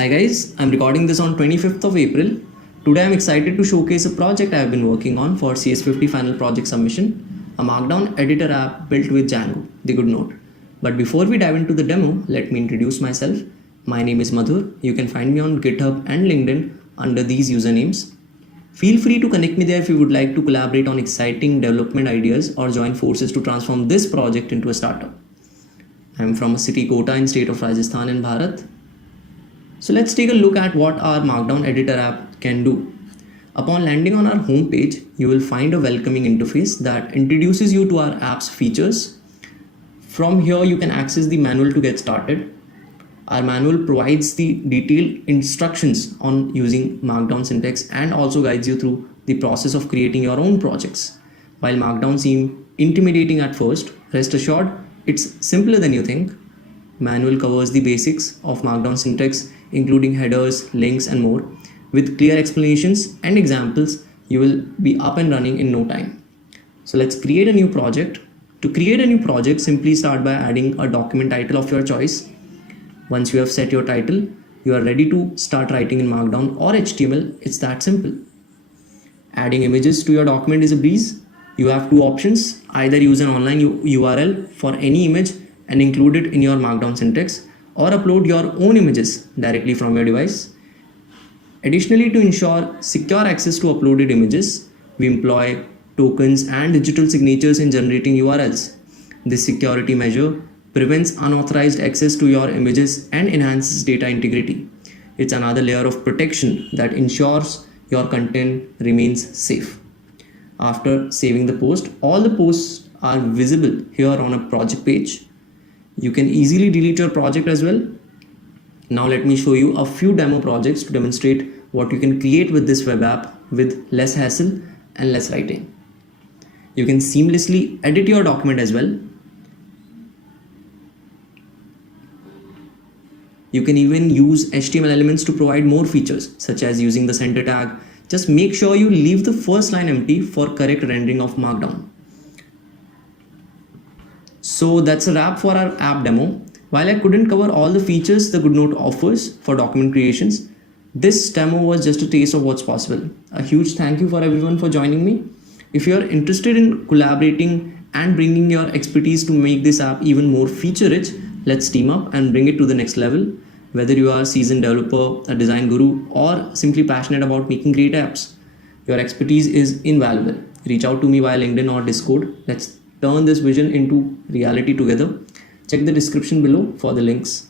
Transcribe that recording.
Hi guys, I'm recording this on 25th of April. Today I'm excited to showcase a project I've been working on for CS50 final project submission, a markdown editor app built with Django, TheGoodNote. But before we dive into the demo, let me introduce myself. My name is Madhur. You can find me on GitHub and LinkedIn under these usernames. Feel free to connect me there if you would like to collaborate on exciting development ideas or join forces to transform this project into a startup. I'm from a city Kota in state of Rajasthan in Bharat. So let's take a look at what our markdown editor app can do. Upon landing on our home page, you will find a welcoming interface that introduces you to our app's features. From here, you can access the manual to get started. Our manual provides the detailed instructions on using markdown syntax and also guides you through the process of creating your own projects. While markdown seems intimidating at first, rest assured, it's simpler than you think. Manual covers the basics of markdown syntax, including headers, links, and more. With clear explanations and examples, you will be up and running in no time. So let's create a new project. To create a new project, simply start by adding a document title of your choice. Once you have set your title, you are ready to start writing in Markdown or HTML. It's that simple. Adding images to your document is a breeze. You have two options: either use an online URL for any image and include it in your Markdown syntax, or upload your own images directly from your device. Additionally, to ensure secure access to uploaded images, we employ tokens and digital signatures in generating URLs. This security measure prevents unauthorized access to your images and enhances data integrity. It's another layer of protection that ensures your content remains safe. After saving the post, all the posts are visible here on a project page. You can easily delete your project as well. Now let me show you a few demo projects to demonstrate what you can create with this web app with less hassle and less writing. You can seamlessly edit your document as well. You can even use HTML elements to provide more features, such as using the center tag. Just make sure you leave the first line empty for correct rendering of Markdown. So that's a wrap for our app demo. While I couldn't cover all the features TheGoodNote offers for document creations, this demo was just a taste of what's possible. A huge thank you for everyone for joining me. If you're interested in collaborating and bringing your expertise to make this app even more feature-rich, let's team up and bring it to the next level. Whether you are a seasoned developer, a design guru, or simply passionate about making great apps, your expertise is invaluable. Reach out to me via LinkedIn or Discord. Let's turn this vision into reality together. Check the description below for the links.